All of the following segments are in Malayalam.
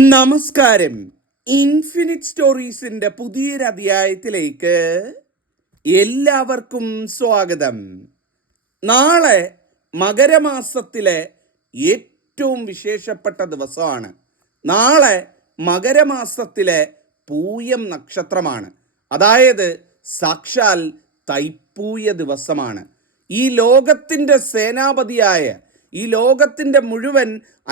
നമസ്കാരം. ഇൻഫിനിറ്റ് സ്റ്റോറീസിന്റെ പുതിയൊരു അധ്യായത്തിലേക്ക് എല്ലാവർക്കും സ്വാഗതം. നാളെ മകരമാസത്തിലെ ഏറ്റവും വിശേഷപ്പെട്ട ദിവസമാണ്. നാളെ മകരമാസത്തിലെ പൂയം നക്ഷത്രമാണ്. അതായത് സാക്ഷാൽ തൈപ്പൂയ ദിവസമാണ്. ഈ ലോകത്തിൻ്റെ സേനാപതിയായ, ഈ ലോകത്തിൻ്റെ മുഴുവൻ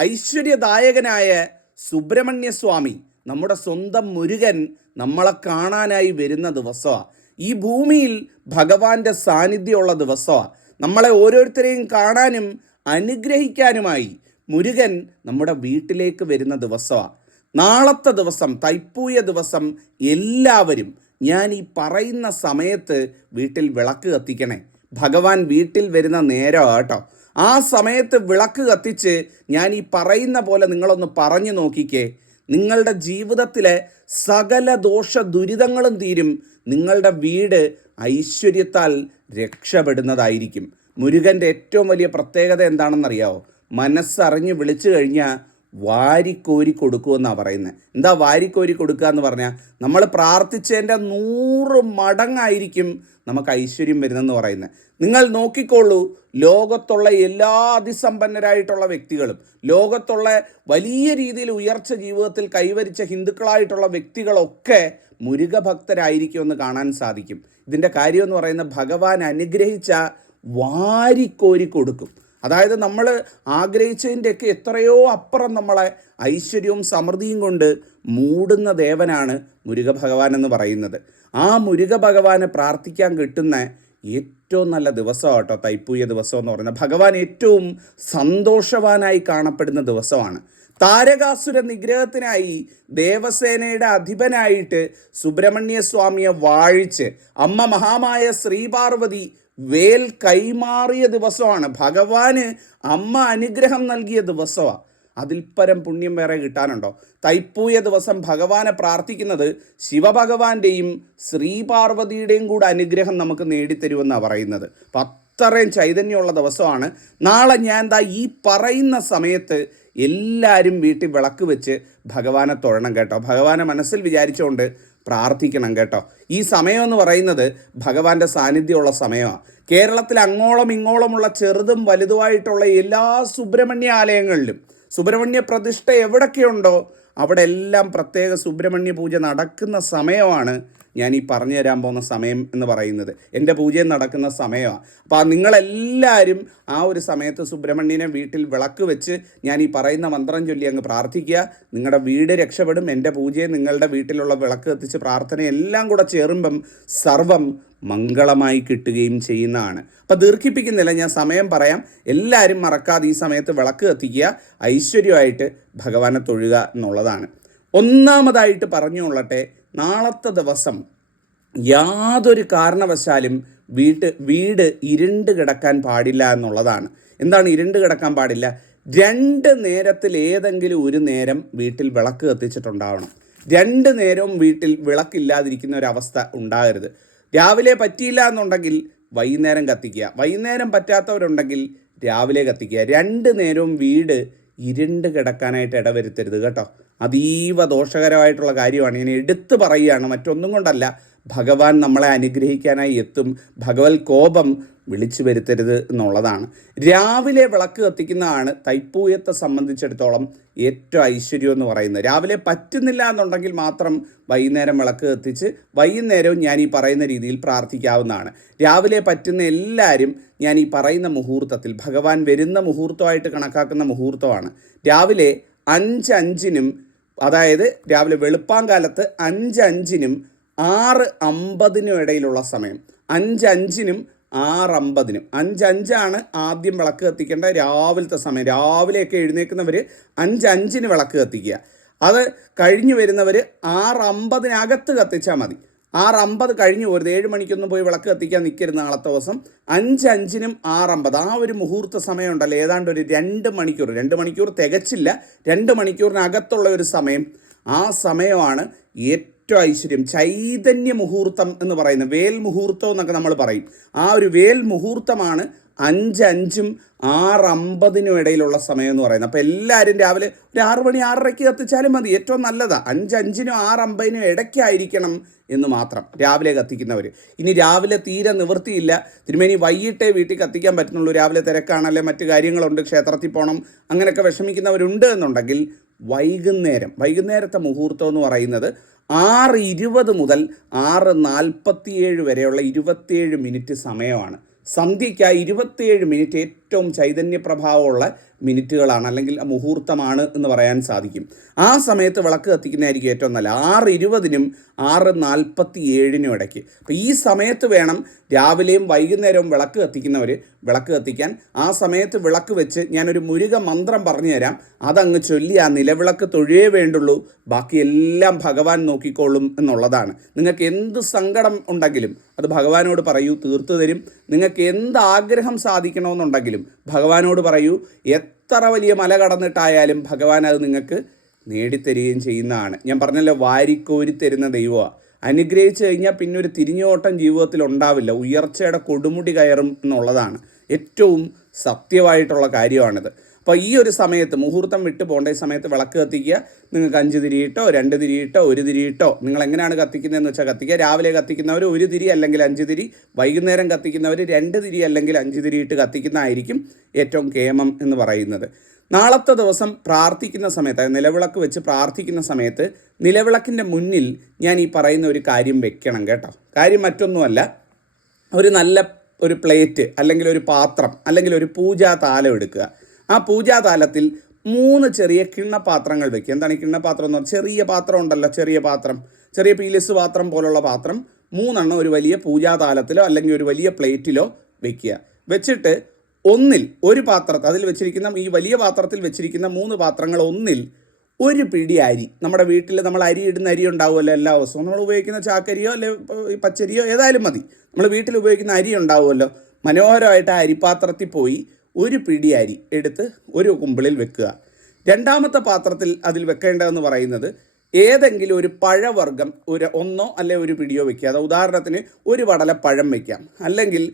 ഐശ്വര്യദായകനായ സുബ്രഹ്മണ്യസ്വാമി, നമ്മുടെ സ്വന്തം മുരുകൻ നമ്മളെ കാണാനായി വരുന്ന ദിവസമാണ്. ഈ ഭൂമിയിൽ ഭഗവാന്റെ സാന്നിധ്യമുള്ള ദിവസമാണ്. നമ്മളെ ഓരോരുത്തരെയും കാണാനും അനുഗ്രഹിക്കാനുമായി മുരുകൻ നമ്മുടെ വീട്ടിലേക്ക് വരുന്ന ദിവസമാണ്. നാളത്തെ ദിവസം, തൈപ്പൂയ ദിവസം, എല്ലാവരും ഞാൻ ഈ പറയുന്ന സമയത്ത് വീട്ടിൽ വിളക്ക് കത്തിക്കണേ. ഭഗവാൻ വീട്ടിൽ വരുന്ന നേരമാണ് കേട്ടോ. ആ സമയത്ത് വിളക്ക് കത്തിച്ച് ഞാൻ ഈ പറയുന്ന പോലെ നിങ്ങളൊന്ന് പറഞ്ഞു നോക്കിക്കേ. നിങ്ങളുടെ ജീവിതത്തിലെ സകല ദോഷ ദുരിതങ്ങളും തീരും. നിങ്ങളുടെ വീട് ഐശ്വര്യത്താൽ രക്ഷപ്പെടുന്നതായിരിക്കും. മുരുകൻ്റെ ഏറ്റവും വലിയ പ്രത്യേകത എന്താണെന്നറിയാവോ? മനസ്സറിഞ്ഞ് വിളിച്ചു കഴിഞ്ഞാൽ വാരിക്കോരി കൊടുക്കുമെന്നാണ് പറയുന്നത്. എന്താ വാരിക്കോരി കൊടുക്കുക എന്ന് പറഞ്ഞാൽ, നമ്മൾ പ്രാർത്ഥിച്ചതിൻ്റെ 100 മടങ്ങായിരിക്കും നമുക്ക് ഐശ്വര്യം വരുന്നെന്ന് പറയുന്നത്. നിങ്ങൾ നോക്കിക്കോളൂ, ലോകത്തുള്ള എല്ലാ അതിസമ്പന്നരായിട്ടുള്ള വ്യക്തികളും, ലോകത്തുള്ള വലിയ രീതിയിൽ ഉയർച്ച ജീവിതത്തിൽ കൈവരിച്ച ഹിന്ദുക്കളായിട്ടുള്ള വ്യക്തികളൊക്കെ മുരുക ഭക്തരായിരിക്കുമെന്ന് കാണാൻ സാധിക്കും. ഇതിൻ്റെ കാര്യമെന്ന് പറയുന്നത്, ഭഗവാൻ അനുഗ്രഹിച്ച വാരിക്കോരി കൊടുക്കും. അതായത് നമ്മൾ ആഗ്രഹിച്ചതിൻ്റെയൊക്കെ എത്രയോ അപ്പുറം നമ്മളെ ഐശ്വര്യവും സമൃദ്ധിയും കൊണ്ട് മൂടുന്ന ദേവനാണ് മുരുക ഭഗവാൻ എന്ന് പറയുന്നത്. ആ മുരുക ഭഗവാനെ പ്രാർത്ഥിക്കാൻ കിട്ടുന്ന ഏറ്റവും നല്ല ദിവസമാണ് കേട്ടോ തൈപ്പൂയ ദിവസം എന്ന് പറയുന്നത്. ഭഗവാൻ ഏറ്റവും സന്തോഷവാനായി കാണപ്പെടുന്ന ദിവസമാണ്. താരകാസുര നിഗ്രഹത്തിനായി ദേവസേനയുടെ അധിപനായിട്ട് സുബ്രഹ്മണ്യസ്വാമിയെ വാഴിച്ച് അമ്മ മഹാമായ ശ്രീപാർവതി വേൽ കൈമാറിയ ദിവസമാണ്. ഭഗവാന് അമ്മ അനുഗ്രഹം നൽകിയ ദിവസമാണ്. അതിൽ പരം പുണ്യം വേറെ കിട്ടാനുണ്ടോ? തൈപ്പൂയ ദിവസം ഭഗവാനെ പ്രാർത്ഥിക്കുന്നത് ശിവഭഗവാന്റെയും ശ്രീപാർവതിയുടെയും കൂടെ അനുഗ്രഹം നമുക്ക് നേടിത്തരുമെന്നാണ് പറയുന്നത്. അപ്പം അത്രയും ചൈതന്യമുള്ള ദിവസമാണ് നാളെ. ഞാൻ ഈ പറയുന്ന സമയത്ത് എല്ലാവരും വീട്ടിൽ വിളക്ക് വെച്ച് ഭഗവാനെ തൊഴണം കേട്ടോ. ഭഗവാനെ മനസ്സിൽ വിചാരിച്ചുകൊണ്ട് പ്രാർത്ഥിക്കണം കേട്ടോ. ഈ സമയം എന്ന് പറയുന്നത് ഭഗവാന്റെ സാന്നിധ്യമുള്ള സമയമാണ്. കേരളത്തിൽ അങ്ങോളം ഇങ്ങോളമുള്ള ചെറുതും വലുതുമായിട്ടുള്ള എല്ലാ സുബ്രഹ്മണ്യ ആലയങ്ങളിലും സുബ്രഹ്മണ്യ പ്രതിഷ്ഠ എവിടൊക്കെയുണ്ടോ അവിടെ എല്ലാം പ്രത്യേക സുബ്രഹ്മണ്യ പൂജ നടക്കുന്ന സമയമാണ് ഞാൻ ഈ പറഞ്ഞു തരാൻ പോകുന്ന സമയം എന്ന് പറയുന്നത്. എൻ്റെ പൂജയും നടക്കുന്ന സമയമാണ്. അപ്പോൾ നിങ്ങളെല്ലാവരും ആ ഒരു സമയത്ത് സുബ്രഹ്മണ്യനെ വീട്ടിൽ വിളക്ക് വെച്ച് ഞാൻ ഈ പറയുന്ന മന്ത്രം ചൊല്ലി അങ്ങ് പ്രാർത്ഥിക്കുക. നിങ്ങളുടെ വീട് രക്ഷപ്പെടും. എൻ്റെ പൂജയും നിങ്ങളുടെ വീട്ടിലുള്ള വിളക്ക് കത്തിച്ച് പ്രാർത്ഥനയും എല്ലാം കൂടെ ചേരുമ്പം സർവം മംഗളമായി കിട്ടുകയും ചെയ്യുന്നതാണ്. അപ്പോൾ ദീർഘിപ്പിക്കുന്നില്ല, ഞാൻ സമയം പറയാം. എല്ലാവരും മറക്കാതെ ഈ സമയത്ത് വിളക്ക് കത്തിക്കുക, ഐശ്വര്യമായിട്ട് ഭഗവാനെ തൊഴുക എന്നുള്ളതാണ്. ഒന്നാമതായിട്ട് പറഞ്ഞുകൊള്ളട്ടെ, നാളത്തെ ദിവസം യാതൊരു കാരണവശാലും വീട് ഇരുണ്ട് കിടക്കാൻ പാടില്ല എന്നുള്ളതാണ്. എന്താണ് ഇരുണ്ട് കിടക്കാൻ പാടില്ല? 2 നേരത്തിൽ ഏതെങ്കിലും ഒരു നേരം വീട്ടിൽ വിളക്ക് കത്തിച്ചിട്ടുണ്ടാവണം. 2 നേരവും വീട്ടിൽ വിളക്കില്ലാതിരിക്കുന്ന ഒരവസ്ഥ ഉണ്ടാകരുത്. രാവിലെ പറ്റിയില്ല എന്നുണ്ടെങ്കിൽ വൈകുന്നേരം കത്തിക്കുക, വൈകുന്നേരം പറ്റാത്തവരുണ്ടെങ്കിൽ രാവിലെ കത്തിക്കുക. 2 നേരവും വീട് ഇരുണ്ട് കിടക്കാനായിട്ട് ഇടവരുത്തരുത് കേട്ടോ. അതീവ ദോഷകരമായിട്ടുള്ള കാര്യമാണ്. ഞാൻ എടുത്തു പറയുകയാണ്, മറ്റൊന്നും കൊണ്ടല്ല. ഭഗവാൻ നമ്മളെ അനുഗ്രഹിക്കാനായി എത്തും. ഭഗവത് കോപം വിളിച്ചു വരുത്തരുത് എന്നുള്ളതാണ്. രാവിലെ വിളക്ക് കത്തിക്കുന്നതാണ് തൈപ്പൂയത്തെ സംബന്ധിച്ചിടത്തോളം ഏറ്റവും ഐശ്വര്യം എന്ന് പറയുന്നത്. രാവിലെ പറ്റുന്നില്ല എന്നുണ്ടെങ്കിൽ മാത്രം വൈകുന്നേരം വിളക്ക് കത്തിച്ച് വൈകുന്നേരവും ഞാൻ ഈ പറയുന്ന രീതിയിൽ പ്രാർത്ഥിക്കാവുന്നതാണ്. രാവിലെ പറ്റുന്ന എല്ലാവരും ഞാൻ ഈ പറയുന്ന മുഹൂർത്തത്തിൽ, ഭഗവാൻ വരുന്ന മുഹൂർത്തമായിട്ട് കണക്കാക്കുന്ന മുഹൂർത്തമാണ് രാവിലെ 5:05 അതായത് രാവിലെ വെളുപ്പാങ്കാലത്ത് 5:05 6:50 ഇടയിലുള്ള സമയം. 5:05 6:50. 5:05 ആദ്യം വിളക്ക് കത്തിക്കേണ്ട രാവിലത്തെ സമയം. രാവിലെയൊക്കെ എഴുന്നേൽക്കുന്നവർ 5:05 വിളക്ക് കത്തിക്കുക. അത് കഴിഞ്ഞ് വരുന്നവർ 6:50 കത്തിച്ചാൽ മതി. 6:50 കഴിഞ്ഞ് പോരുത്. 7 മണിക്കൊന്നും പോയി വിളക്ക് കത്തിക്കാൻ നിൽക്കരുത് നാളത്തെ ദിവസം. 5:05 6:50 ആ ഒരു മുഹൂർത്ത സമയം ഉണ്ടല്ലോ, ഏതാണ്ട് ഒരു 2 മണിക്കൂർ. 2 മണിക്കൂർ തികച്ചില്ല, 2 മണിക്കൂറിനകത്തുള്ള ഒരു സമയം. ആ സമയമാണ് ഏറ്റവും ഐശ്വര്യം. ചൈതന്യ മുഹൂർത്തം എന്ന് പറയുന്നത്, വേൽ മുഹൂർത്തം എന്നൊക്കെ നമ്മൾ പറയും. ആ ഒരു വേൽ മുഹൂർത്തമാണ് 5:05-നും 6:50-നും ഇടയിലുള്ള സമയം എന്ന് പറയുന്നത്. അപ്പോൾ എല്ലാവരും രാവിലെ ഒരു 6 മണി 6:30 കത്തിച്ചാലും മതി, ഏറ്റവും നല്ലതാണ്. 5:05-നും 6:50-നും ഇടയ്ക്കായിരിക്കണം എന്ന് മാത്രം രാവിലെ കത്തിക്കുന്നവർ. ഇനി രാവിലെ തീരെ നിവൃത്തിയില്ല, തിരുമേനി വൈകിട്ടേ വീട്ടിൽ കത്തിക്കാൻ പറ്റുന്നുള്ളൂ, രാവിലെ തിരക്കാണല്ലേ, മറ്റു കാര്യങ്ങളുണ്ട്, ക്ഷേത്രത്തിൽ പോകണം, അങ്ങനെയൊക്കെ വിഷമിക്കുന്നവരുണ്ട് എന്നുണ്ടെങ്കിൽ വൈകുന്നേരത്തെ മുഹൂർത്തം എന്ന് പറയുന്നത് 6:20 മുതൽ 6:47 വരെയുള്ള 27 മിനിറ്റ് സമയമാണ്. സന്ധ്യയ്ക്ക് 27 മിനിറ്റ് ഏറ്റവും ചൈതന്യപ്രഭാവമുള്ള മിനിറ്റുകളാണ്, അല്ലെങ്കിൽ മുഹൂർത്തമാണ് എന്ന് പറയാൻ സാധിക്കും. ആ സമയത്ത് വിളക്ക് കത്തിക്കുന്നതായിരിക്കും ഏറ്റവും നല്ല. 6:20-നും 6:47-നും ഇടയ്ക്ക്. അപ്പോൾ ഈ സമയത്ത് വേണം രാവിലെയും വൈകുന്നേരവും വിളക്ക് കത്തിക്കുന്നവർ വിളക്ക് കത്തിക്കാൻ. ആ സമയത്ത് വിളക്ക് വെച്ച് ഞാനൊരു മുരുക മന്ത്രം പറഞ്ഞു തരാം, അതങ്ങ് ചൊല്ലി ആ നിലവിളക്ക് തൊഴുകയേ വേണ്ടുള്ളൂ, ബാക്കിയെല്ലാം ഭഗവാൻ നോക്കിക്കോളും എന്നുള്ളതാണ്. നിങ്ങൾക്ക് എന്ത് സങ്കടം ഉണ്ടെങ്കിലും അത് ഭഗവാനോട് പറയൂ, തീർത്തു തരും. നിങ്ങൾക്ക് എന്ത് ആഗ്രഹം സാധിക്കണമെന്നുണ്ടെങ്കിലും ഭഗവാനോട് പറയൂ. എത്ര വലിയ മല കടന്നിട്ടായാലും ഭഗവാൻ അത് നിങ്ങൾക്ക് നേടിത്തരികയും ചെയ്യുന്നതാണ്. ഞാൻ പറഞ്ഞല്ലോ, വാരിക്കോരി തരുന്ന ദൈവമാണ്. അനുഗ്രഹിച്ചു കഴിഞ്ഞാൽ പിന്നെ ഒരു തിരിഞ്ഞോട്ടം ജീവിതത്തിൽ ഉണ്ടാവില്ല, ഉയർച്ചയുടെ കൊടുമുടി കയറും എന്നുള്ളതാണ് ഏറ്റവും സത്യമായിട്ടുള്ള കാര്യമാണിത്. അപ്പോൾ ഈ ഒരു സമയത്ത് മുഹൂർത്തം വിട്ട് പോകേണ്ട സമയത്ത് വിളക്ക് കത്തിക്കുക. നിങ്ങൾക്ക് 5 തിരിയിട്ടോ 2 തിരിയിട്ടോ 1 തിരിയിട്ടോ നിങ്ങൾ എങ്ങനെയാണ് കത്തിക്കുന്നതെന്ന് വെച്ചാൽ കത്തിക്കുക. രാവിലെ കത്തിക്കുന്നവർ 1 തിരി അല്ലെങ്കിൽ 5 തിരി, വൈകുന്നേരം കത്തിക്കുന്നവർ 2 തിരി അല്ലെങ്കിൽ 5 തിരിയിട്ട് കത്തിക്കുന്നതായിരിക്കും ഏറ്റവും കേമം എന്ന് പറയുന്നത്. നാളത്തെ ദിവസം പ്രാർത്ഥിക്കുന്ന സമയത്ത്, നിലവിളക്ക് വെച്ച് പ്രാർത്ഥിക്കുന്ന സമയത്ത് നിലവിളക്കിൻ്റെ മുന്നിൽ ഞാൻ ഈ പറയുന്ന ഒരു കാര്യം വെക്കണം കേട്ടോ. കാര്യം മറ്റൊന്നുമല്ല, ഒരു നല്ല ഒരു പ്ലേറ്റ് അല്ലെങ്കിൽ ഒരു പാത്രം അല്ലെങ്കിൽ ഒരു പൂജാതാലം എടുക്കുക. ആ പൂജാതാലത്തിൽ 3 ചെറിയ കിണ്ണപാത്രങ്ങൾ വെക്കുക. എന്താണ് ഈ കിണ്ണപാത്രം എന്ന് പറഞ്ഞാൽ? ചെറിയ പാത്രം ഉണ്ടല്ലോ, ചെറിയ പീലിസ് പാത്രം പോലുള്ള പാത്രം 3 ഒരു വലിയ പൂജാതാലത്തിലോ അല്ലെങ്കിൽ ഒരു വലിയ പ്ലേറ്റിലോ വെക്കുക. വെച്ചിട്ട് ഒരു പാത്രത്തിൽ, അതിൽ വെച്ചിരിക്കുന്ന ഈ വലിയ പാത്രത്തിൽ വെച്ചിരിക്കുന്ന 3 പാത്രങ്ങൾ, ഒന്നിൽ ഒരു പിടി അരി, നമ്മുടെ വീട്ടിൽ നമ്മൾ അരി ഇടുന്ന അരി ഉണ്ടാവുമല്ലോ എല്ലാ ദിവസവും, നമ്മൾ ഉപയോഗിക്കുന്ന ചാക്കരിയോ അല്ലെ പച്ചരിയോ ഏതായാലും മതി, നമ്മൾ വീട്ടിൽ ഉപയോഗിക്കുന്ന അരി ഉണ്ടാവുമല്ലോ, മനോഹരമായിട്ട് ആ അരിപ്പാത്രത്തിൽ പോയി ഒരു പിടി അരി എടുത്ത് ഒരു കുമ്പിളിൽ വെക്കുക. രണ്ടാമത്തെ പാത്രത്തിൽ അതിൽ വെക്കേണ്ടതെന്ന് പറയുന്നത് ഏതെങ്കിലും ഒരു പഴവർഗ്ഗം, ഒന്നോ അല്ലെ ഒരു പിടിയോ വെക്കുക. അത് ഉദാഹരണത്തിന് ഒരു പടലപ്പഴം വയ്ക്കാം, അല്ലെങ്കിൽ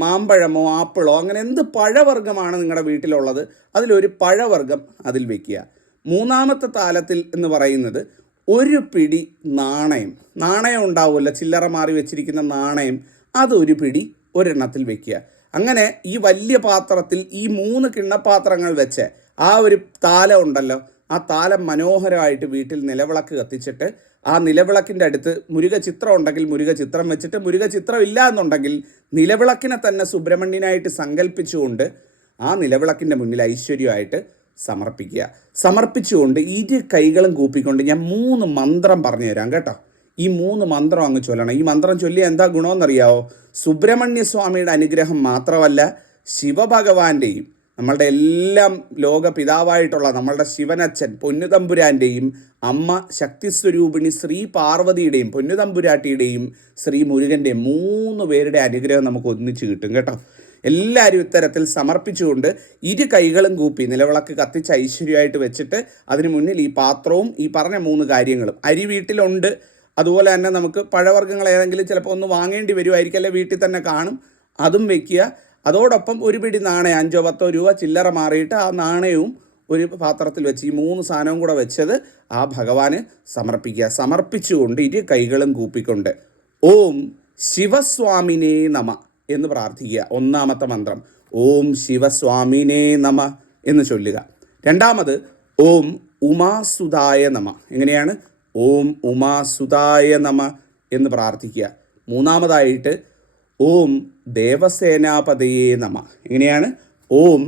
മാമ്പഴമോ ആപ്പിളോ, അങ്ങനെ എന്ത് പഴവർഗ്ഗമാണ് നിങ്ങളുടെ വീട്ടിലുള്ളത് അതിലൊരു പഴവർഗ്ഗം അതിൽ വയ്ക്കുക. മൂന്നാമത്തെ താലത്തിൽ എന്ന് പറയുന്നത് ഒരു പിടി നാണയം ഉണ്ടാവുമല്ലോ, ചില്ലറ മാറി വെച്ചിരിക്കുന്ന നാണയം, അതൊരു പിടി ഒരെണ്ണത്തിൽ വയ്ക്കുക. അങ്ങനെ ഈ വലിയ പാത്രത്തിൽ ഈ 3 കിണ്ണപ്പാത്രങ്ങൾ വെച്ച് ആ ഒരു താലം ഉണ്ടല്ലോ, ആ താലം മനോഹരമായിട്ട് വീട്ടിൽ നിലവിളക്ക് കത്തിച്ചിട്ട് ആ നിലവിളക്കിൻ്റെ അടുത്ത് മുരുക ചിത്രം ഉണ്ടെങ്കിൽ മുരുക ചിത്രം വെച്ചിട്ട്, മുരുക ചിത്രം ഇല്ല എന്നുണ്ടെങ്കിൽ നിലവിളക്കിനെ തന്നെ സുബ്രഹ്മണ്യനായിട്ട് സങ്കല്പിച്ചുകൊണ്ട് ആ നിലവിളക്കിൻ്റെ മുന്നിൽ ഐശ്വര്യമായിട്ട് സമർപ്പിച്ചുകൊണ്ട് 2 കൈകളും കൂപ്പിക്കൊണ്ട് ഞാൻ 3 മന്ത്രം പറഞ്ഞു തരാം കേട്ടോ. ഈ 3 മന്ത്രം അങ്ങ് ചൊല്ലണം. ഈ മന്ത്രം ചൊല്ലിയാൽ എന്താ ഗുണമെന്നറിയാവോ? സുബ്രഹ്മണ്യ സ്വാമിയുടെ അനുഗ്രഹം മാത്രമല്ല, ശിവഭഗവാന്റെയും നമ്മളുടെ എല്ലാം ലോകപിതാവായിട്ടുള്ള നമ്മളുടെ ശിവനച്ഛൻ പൊന്നുതമ്പുരാൻ്റെയും അമ്മ ശക്തിസ്വരൂപിണി ശ്രീ പാർവതിയുടെയും പൊന്നുതമ്പുരാട്ടിയുടെയും ശ്രീ മുരുകൻ്റെയും 3 പേരുടെ അനുഗ്രഹം നമുക്ക് ഒന്നിച്ച് കിട്ടും കേട്ടോ. എല്ലാവരും ഇത്തരത്തിൽ സമർപ്പിച്ചുകൊണ്ട് 2 കൈകളും കൂപ്പി നിലവിളക്ക് കത്തിച്ച് ഐശ്വര്യമായിട്ട് വെച്ചിട്ട് അതിന് മുന്നിൽ ഈ പാത്രവും ഈ പറഞ്ഞ 3 കാര്യങ്ങളും, അരി വീട്ടിലുണ്ട്, അതുപോലെ തന്നെ നമുക്ക് പഴവർഗ്ഗങ്ങൾ ഏതെങ്കിലും ചിലപ്പോൾ ഒന്ന് വാങ്ങേണ്ടി വരുമായിരിക്കും, അല്ലെ വീട്ടിൽ തന്നെ കാണും, അതും വെക്കുക. അതോടൊപ്പം ഒരു പിടി നാണയം 5 10 രൂപ ചില്ലറ മാറിയിട്ട് ആ നാണയവും ഒരു പാത്രത്തിൽ വെച്ച് ഈ 3 സാധനവും കൂടെ വെച്ചത് ആ ഭഗവാന് സമർപ്പിച്ചുകൊണ്ട് 2 കൈകളും കൂപ്പിക്കൊണ്ട് ഓം ശിവസ്വാമിനേ നമ എന്ന് പ്രാർത്ഥിക്കുക. ഒന്നാമത്തെ മന്ത്രം ഓം ശിവസ്വാമിനേ നമ എന്ന് ചൊല്ലുക. രണ്ടാമത് ഓം ഉമാസുതായ നമ. എങ്ങനെയാണ്? ഓം ഉമാസുതായ നമ എന്ന് പ്രാർത്ഥിക്കുക. മൂന്നാമതായിട്ട് ഓം ദേവസേനാപതയേ നമ. എങ്ങനെയാണ്? ഓം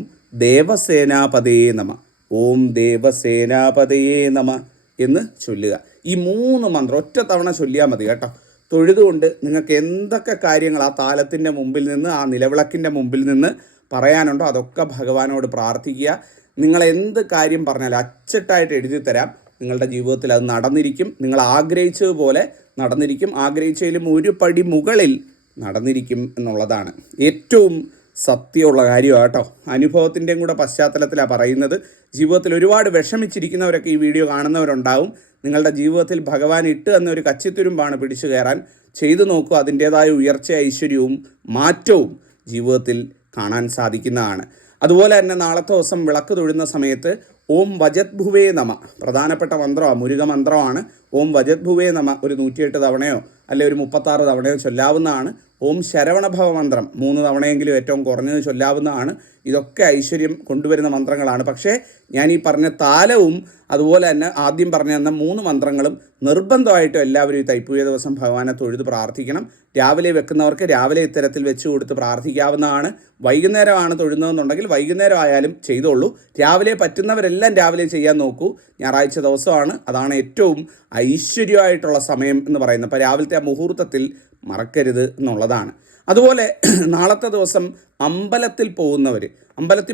ദേവസേനാപതയേ നമ. ഓം ദേവസേനാപതയേ നമ എന്ന് ചൊല്ലുക. ഈ 3 മന്ത്രം ഒറ്റ തവണ ചൊല്ലിയാൽ മതി കേട്ടോ. തൊഴുതുകൊണ്ട് നിങ്ങൾക്ക് എന്തൊക്കെ കാര്യങ്ങൾ ആ താലത്തിൻ്റെ മുമ്പിൽ നിന്ന്, ആ നിലവിളക്കിൻ്റെ മുമ്പിൽ നിന്ന് പറയാനുണ്ടോ അതൊക്കെ ഭഗവാനോട് പ്രാർത്ഥിക്കുക. നിങ്ങൾ എന്ത് കാര്യം പറഞ്ഞാലും അച്ചട്ടായിട്ട് എഴുതി തരാം. നിങ്ങളുടെ ജീവിതത്തിൽ അത് നടന്നിരിക്കും. നിങ്ങൾ ആഗ്രഹിച്ചതുപോലെ നടന്നിരിക്കും. ആഗ്രഹിച്ചതിലും ഒരു പടി മുകളിൽ നടന്നിരിക്കും എന്നുള്ളതാണ് ഏറ്റവും സത്യമുള്ള കാര്യമാണ് കേട്ടോ. അനുഭവത്തിൻ്റെയും കൂടെ പശ്ചാത്തലത്തിലാണ് പറയുന്നത്. ജീവിതത്തിൽ ഒരുപാട് വിഷമിച്ചിരിക്കുന്നവരൊക്കെ ഈ വീഡിയോ കാണുന്നവരുണ്ടാവും. നിങ്ങളുടെ ജീവിതത്തിൽ ഭഗവാൻ ഇട്ട് എന്നൊരു കച്ചിത്തുരുമ്പാണ് പിടിച്ചു കയറാൻ. ചെയ്തു നോക്കുക. അതിൻ്റേതായ ഉയർച്ച, ഐശ്വര്യവും മാറ്റവും ജീവിതത്തിൽ കാണാൻ സാധിക്കുന്നതാണ്. അതുപോലെ തന്നെ നാളത്തെ ദിവസം വിളക്ക് തൊഴുന്ന സമയത്ത് ഓം വജത് ഭുവേ നമ, പ്രധാനപ്പെട്ട മന്ത്രമാണ്, മുരുക മന്ത്രമാണ്. ഓം വജത് ഭുവേ നമ ഒരു 108 തവണയോ അല്ലെ ഒരു 36 തവണയോ ചൊല്ലാവുന്നതാണ്. ഓം ശരവണഭവ മന്ത്രം 3 തവണയെങ്കിലും ഏറ്റവും കുറഞ്ഞത് ചൊല്ലാവുന്നതാണ്. ഇതൊക്കെ ഐശ്വര്യം കൊണ്ടുവരുന്ന മന്ത്രങ്ങളാണ്. പക്ഷേ ഞാൻ ഈ പറഞ്ഞ താലവും അതുപോലെ തന്നെ ആദ്യം പറഞ്ഞു തന്ന 3 മന്ത്രങ്ങളും നിർബന്ധമായിട്ടും എല്ലാവരും ഈ തൈപ്പൂയ ദിവസം ഭഗവാനെ തൊഴുത് പ്രാർത്ഥിക്കണം. രാവിലെ വെക്കുന്നവർക്ക് രാവിലെ ഇത്തരത്തിൽ വെച്ച് കൊടുത്ത് പ്രാർത്ഥിക്കാവുന്നതാണ്. വൈകുന്നേരമാണ് തൊഴുന്നതെന്നുണ്ടെങ്കിൽ വൈകുന്നേരം ആയാലും ചെയ്തോളൂ. രാവിലെ പറ്റുന്നവരെല്ലാം രാവിലെ ചെയ്യാൻ നോക്കൂ. ഞായറാഴ്ച ദിവസമാണ്, അതാണ് ഏറ്റവും ഐശ്വര്യമായിട്ടുള്ള സമയം എന്ന് പറയുന്നത്. അപ്പോൾ രാവിലത്തെ ആ മുഹൂർത്തത്തിൽ മറക്കരുത് എന്നുള്ളതാണ്. അതുപോലെ നാളത്തെ ദിവസം അമ്പലത്തിൽ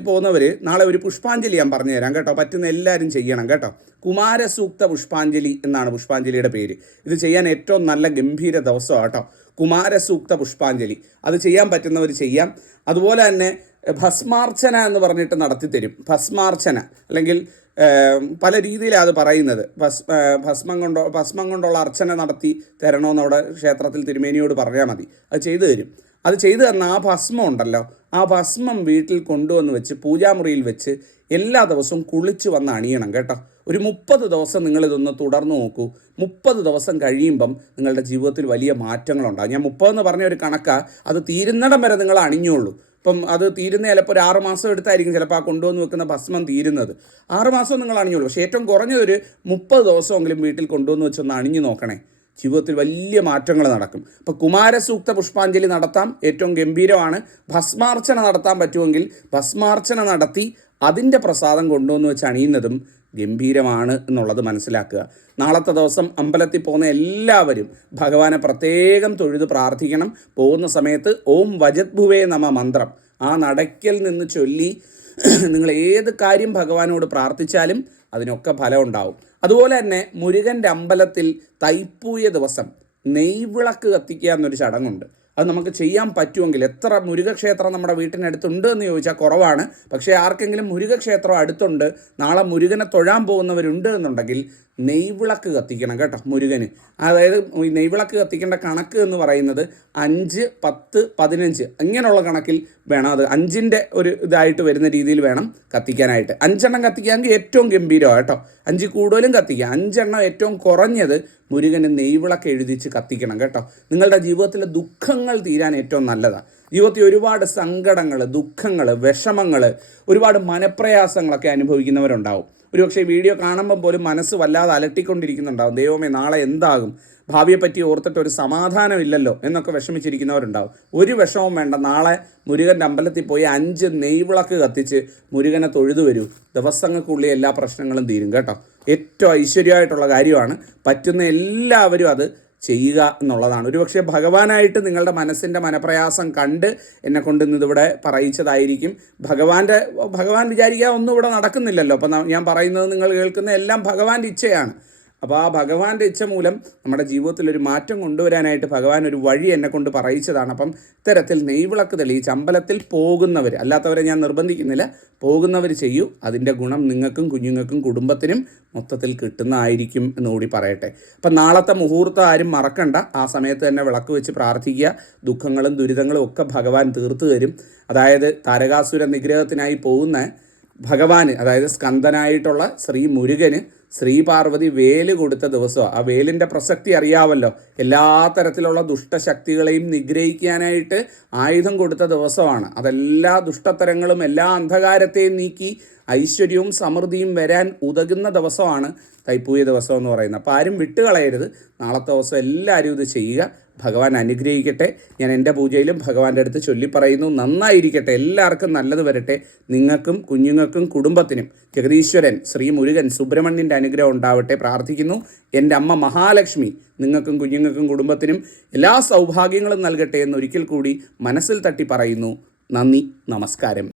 പോകുന്നവർ നാളെ ഒരു പുഷ്പാഞ്ജലി ഞാൻ പറഞ്ഞു തരാം കേട്ടോ. പറ്റുന്ന എല്ലാവരും ചെയ്യണം കേട്ടോ. കുമാരസൂക്ത പുഷ്പാഞ്ജലി എന്നാണ് പുഷ്പാഞ്ജലിയുടെ പേര്. ഇത് ചെയ്യാൻ ഏറ്റവും നല്ല ഗംഭീര ദിവസമാണ് കേട്ടോ, കുമാരസൂക്ത പുഷ്പാഞ്ജലി. അത് ചെയ്യാൻ പറ്റുന്നവർ ചെയ്യാം. അതുപോലെ തന്നെ ഭസ്മാർച്ചന എന്ന് പറഞ്ഞിട്ട് നടത്തിത്തരും. ഭസ്മാർച്ചന അല്ലെങ്കിൽ പല രീതിയിലാണ് അത് പറയുന്നത്. ഭസ്മം കൊണ്ടുള്ള അർച്ചന നടത്തി തരണമെന്ന് അവിടെ ക്ഷേത്രത്തിൽ തിരുമേനിയോട് പറഞ്ഞാൽ മതി, അത് ചെയ്തു തരും. അത് ചെയ്തു തന്ന ആ ഭസ്മം ഉണ്ടല്ലോ, ആ ഭസ്മം വീട്ടിൽ കൊണ്ടുവന്ന് വെച്ച് പൂജാമുറിയിൽ വെച്ച് എല്ലാ ദിവസവും കുളിച്ച് വന്ന് അണിയണം കേട്ടോ. ഒരു 30 ദിവസം നിങ്ങളിതൊന്ന് തുടർന്ന് നോക്കൂ. 30 ദിവസം കഴിയുമ്പം നിങ്ങളുടെ ജീവിതത്തിൽ വലിയ മാറ്റങ്ങളുണ്ടാകും. ഞാൻ 30 എന്ന് പറഞ്ഞ ഒരു കണക്കാണ്, അത് തീരുന്നിടം വരെ നിങ്ങൾ അണിഞ്ഞോളൂ. ഇപ്പം അത് തീരുന്ന ചിലപ്പോൾ ഒരു 6 മാസം എടുത്തായിരിക്കും ചിലപ്പോൾ ആ കൊണ്ടുവന്ന് വെക്കുന്ന ഭസ്മം തീരുന്നത്. 6 മാസം നിങ്ങൾ അണിഞ്ഞോളൂ. പക്ഷേ ഏറ്റവും കുറഞ്ഞതൊരു 30 ദിവസമെങ്കിലും വീട്ടിൽ കൊണ്ടുവന്ന് വെച്ചൊന്ന് അണിഞ്ഞു നോക്കണേ. ജീവിതത്തിൽ വലിയ മാറ്റങ്ങൾ നടക്കും. അപ്പോൾ കുമാരസൂക്ത പുഷ്പാഞ്ജലി നടത്താം, ഏറ്റവും ഗംഭീരമാണ്. ഭസ്മാർച്ചന നടത്താൻ പറ്റുമെങ്കിൽ ഭസ്മാർച്ചന നടത്തി അതിൻ്റെ പ്രസാദം കൊണ്ടുവന്ന് വെച്ച് അണിയുന്നതും ഗംഭീരമാണ് എന്നുള്ളത് മനസ്സിലാക്കുക. നാളത്തെ ദിവസം അമ്പലത്തിൽ പോകുന്ന എല്ലാവരും ഭഗവാനെ പ്രത്യേകം തൊഴുത് പ്രാർത്ഥിക്കണം. പോകുന്ന സമയത്ത് ഓം വജത് ഭുവേ നമ മന്ത്രം ആ നടയ്ക്കൽ നിന്ന് ചൊല്ലി നിങ്ങൾ ഏത് കാര്യം ഭഗവാനോട് പ്രാർത്ഥിച്ചാലും അതിനൊക്കെ ഫലം ഉണ്ടാവും. അതുപോലെ തന്നെ മുരുകൻ്റെ അമ്പലത്തിൽ തൈപ്പൂയ ദിവസം നെയ്വിളക്ക് കത്തിക്കുക എന്നൊരു ചടങ്ങുണ്ട്. അത് നമുക്ക് ചെയ്യാൻ പറ്റുമെങ്കിൽ, എത്ര മുരുകക്ഷേത്രം നമ്മുടെ വീട്ടിനടുത്തുണ്ട് എന്ന് ചോദിച്ചാൽ കുറവാണ്. പക്ഷേ ആർക്കെങ്കിലും മുരുകക്ഷേത്രം അടുത്തുണ്ട്, നാളെ മുരുകനെ തൊഴാൻ പോകുന്നവരുണ്ട് എന്നുണ്ടെങ്കിൽ നെയ്വിളക്ക് കത്തിക്കണം കേട്ടോ മുരുകന്. അതായത് ഈ നെയ്വിളക്ക് കത്തിക്കേണ്ട കണക്ക് എന്ന് പറയുന്നത് 5, 10, 15 ഇങ്ങനെയുള്ള കണക്കിൽ വേണം. അത് 5ൻ്റെ ഒരു ഇതായിട്ട് വരുന്ന രീതിയിൽ വേണം കത്തിക്കാനായിട്ട്. 5 എണ്ണം കത്തിക്കാമെങ്കിൽ ഏറ്റവും ഗംഭീരമാണ് കേട്ടോ. 5 കൂടുതലും കത്തിക്കുക. 5 എണ്ണം ഏറ്റവും കുറഞ്ഞത് മുരുകന് നെയ്വിളക്ക് എഴുതിച്ച് കത്തിക്കണം കേട്ടോ. നിങ്ങളുടെ ജീവിതത്തിലെ ദുഃഖങ്ങൾ തീരാൻ ഏറ്റവും നല്ലതാണ്. ജീവിതത്തിൽ ഒരുപാട് സങ്കടങ്ങൾ, ദുഃഖങ്ങൾ, വിഷമങ്ങൾ, ഒരുപാട് മനപ്രയാസങ്ങളൊക്കെ അനുഭവിക്കുന്നവരുണ്ടാവും. ഒരുപക്ഷെ വീഡിയോ കാണുമ്പം പോലും മനസ്സ് വല്ലാതെ അലട്ടിക്കൊണ്ടിരിക്കുന്നുണ്ടാവും. ദൈവമേ നാളെ എന്താകും, ഭാവിയെപ്പറ്റി ഓർത്തിട്ട് ഒരു സമാധാനമില്ലല്ലോ എന്നൊക്കെ വിഷമിച്ചിരിക്കുന്നവരുണ്ടാവും. ഒരു വിഷമവും വേണ്ട. നാളെ മുരുകൻ്റെ അമ്പലത്തിൽ പോയി 5 നെയ്വിളക്ക് കത്തിച്ച് മുരുകനെ തൊഴുതു വരൂ. ദിവസങ്ങൾക്കുള്ളിൽ എല്ലാ പ്രശ്നങ്ങളും തീരും കേട്ടോ. ഏറ്റവും ഐശ്വര്യമായിട്ടുള്ള കാര്യമാണ്. പറ്റുന്ന എല്ലാവരും അത് ചെയ്യുക എന്നുള്ളതാണ്. ഒരുപക്ഷെ ഭഗവാനായിട്ട് നിങ്ങളുടെ മനസ്സിൻ്റെ മനപ്രയാസം കണ്ട് എന്നെക്കൊണ്ട് ഇന്നിവിടെ പറയിച്ചതായിരിക്കും. ഭഗവാൻ വിചാരിക്കുക ഒന്നും ഇവിടെ നടക്കുന്നില്ലല്ലോ. അപ്പം ഞാൻ പറയുന്നത് നിങ്ങൾ കേൾക്കുന്ന എല്ലാം ഭഗവാന്റെ ഇച്ഛയാണ്. അപ്പോൾ ആ ഭഗവാന്റെ ഇച്ഛ മൂലം നമ്മുടെ ജീവിതത്തിൽ ഒരു മാറ്റം കൊണ്ടുവരാനായിട്ട് ഭഗവാൻ ഒരു വഴി എന്നെക്കൊണ്ട് പറയിച്ചതാണ്. അപ്പം ഇത്തരത്തിൽ നെയ്വിളക്ക് തെളിയിച്ച് അമ്പലത്തിൽ പോകുന്നവർ, അല്ലാത്തവരെ ഞാൻ നിർബന്ധിക്കുന്നില്ല, പോകുന്നവർ ചെയ്യൂ. അതിൻ്റെ ഗുണം നിങ്ങൾക്കും കുഞ്ഞുങ്ങൾക്കും കുടുംബത്തിനും മൊത്തത്തിൽ കിട്ടുന്നതായിരിക്കും എന്നുകൂടി പറയട്ടെ. അപ്പം നാളത്തെ മുഹൂർത്തം ആരും മറക്കണ്ട. ആ സമയത്ത് തന്നെ വിളക്ക് വെച്ച് പ്രാർത്ഥിക്കുക. ദുഃഖങ്ങളും ദുരിതങ്ങളും ഒക്കെ ഭഗവാൻ തീർത്തു തരും. അതായത് താരകാസുര നിഗ്രഹത്തിനായി പോകുന്ന ഭഗവാന്, അതായത് സ്കന്ദനായിട്ടുള്ള ശ്രീ മുരുകന് ശ്രീ പാർവതി വേല് കൊടുത്ത ദിവസമാണ്. ആ വേലിൻ്റെ പ്രസക്തി അറിയാമല്ലോ. എല്ലാ തരത്തിലുള്ള ദുഷ്ടശക്തികളെയും നിഗ്രഹിക്കാനായിട്ട് ആയുധം കൊടുത്ത ദിവസമാണ്. അതെല്ലാ ദുഷ്ടത്തരങ്ങളും എല്ലാ അന്ധകാരത്തെയും നീക്കി ഐശ്വര്യവും സമൃദ്ധിയും വരാൻ ഉതകുന്ന ദിവസമാണ് തൈപ്പൂയ ദിവസം എന്ന് പറയുന്നത്. അപ്പോൾ ആരും വിട്ടുകളയരുത്. നാളത്തെ ദിവസം എല്ലാവരും ഇത് ചെയ്യുക. ഭഗവാൻ അനുഗ്രഹിക്കട്ടെ. ഞാൻ എൻ്റെ പൂജയിലും ഭഗവാന്റെ അടുത്ത് ചൊല്ലിപ്പറയുന്നു, നന്നായിരിക്കട്ടെ, എല്ലാവർക്കും നല്ലത് വരട്ടെ. നിങ്ങൾക്കും കുഞ്ഞുങ്ങൾക്കും കുടുംബത്തിനും ജഗദീശ്വരൻ ശ്രീ മുരുകൻ സുബ്രഹ്മണ്യൻ്റെ അനുഗ്രഹം ഉണ്ടാവട്ടെ പ്രാർത്ഥിക്കുന്നു. എൻ്റെ അമ്മ മഹാലക്ഷ്മി നിങ്ങൾക്കും കുഞ്ഞുങ്ങൾക്കും കുടുംബത്തിനും എല്ലാ സൗഭാഗ്യങ്ങളും നൽകട്ടെ എന്നൊരിക്കൽ കൂടി മനസ്സിൽ തട്ടി പറയുന്നു. നന്ദി, നമസ്കാരം.